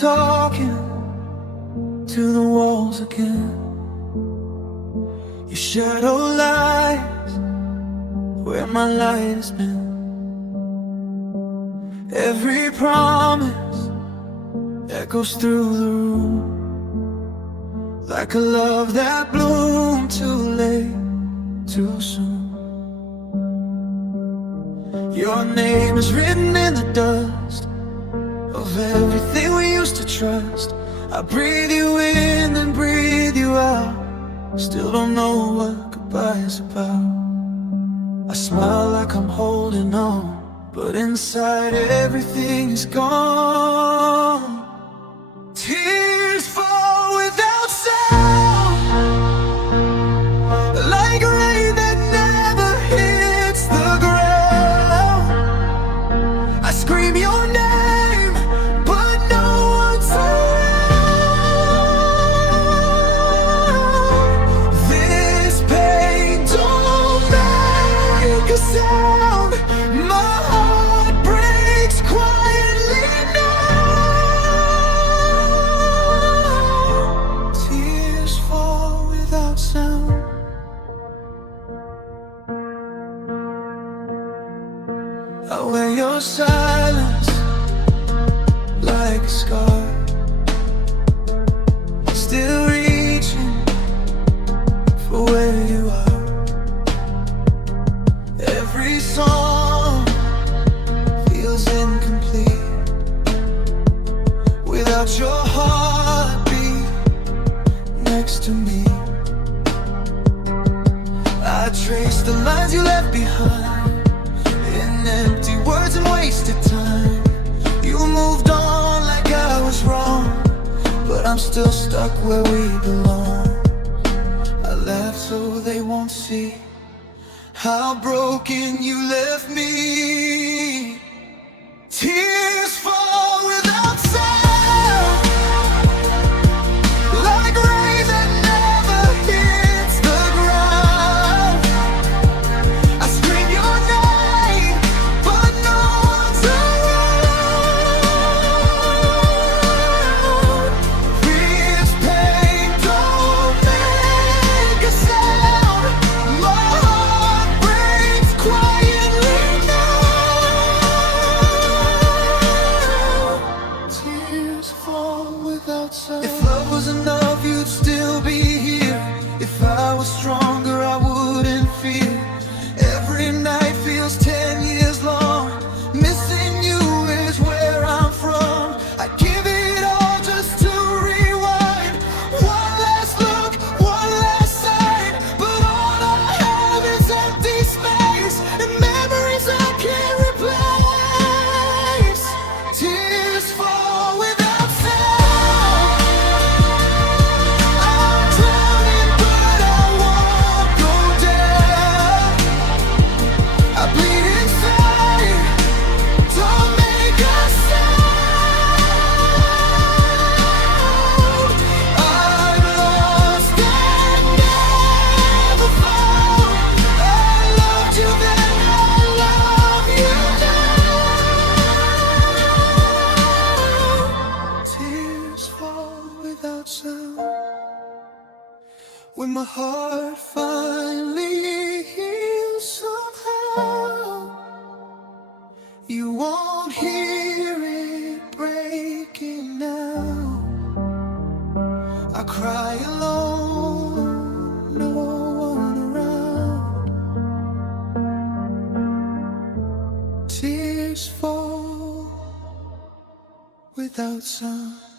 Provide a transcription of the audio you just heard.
talking to the walls again. Your shadow lies where my light has been. Every promise echoes through the room, like a love that bloomed too late, too soon. Your name is written in the dust of everything we used to trust. I breathe you in and breathe you out. Still don't know what goodbye is about. I smile like I'm holding on, but inside everything is gone. Tears fall without sound, like rain that never hits the ground. I scream your name, but no one's around. This pain don't make a sound. My heart breaks quietly now. Tears fall without sound. I wear your silence like a scar, still reaching for where you are. Every song feels incomplete without your heartbeat next to me. I trace the lines you left behind in empty words and wasted time. You moved on like I was wrong, but I'm still stuck where we belong. I laugh so they won't see how broken you left me. Tears fall without sound, like rain that never hits the ground. I scream your name, but no one's around. This pain don't make a sound. My heart breaks quietly now. Tears fall without sound. If love was enough, you'd still be here. If I was stronger, I wouldn't fear. Every night feels 10 years long. Missing you is where I'm from. I'd give it all just to rewind. One last look, one last sight, but all I have is empty space and memories I can't replace. Tears fall without sound. I'm drowning, but I won't go down. I bleed inside, don't make a sound. I'm lost and never found. I loved you then, I love you now. Tears fall without sound. When my heart finally heals somehow, you won't hear it breaking now. I cry alone, no one around. Tears fall without sound.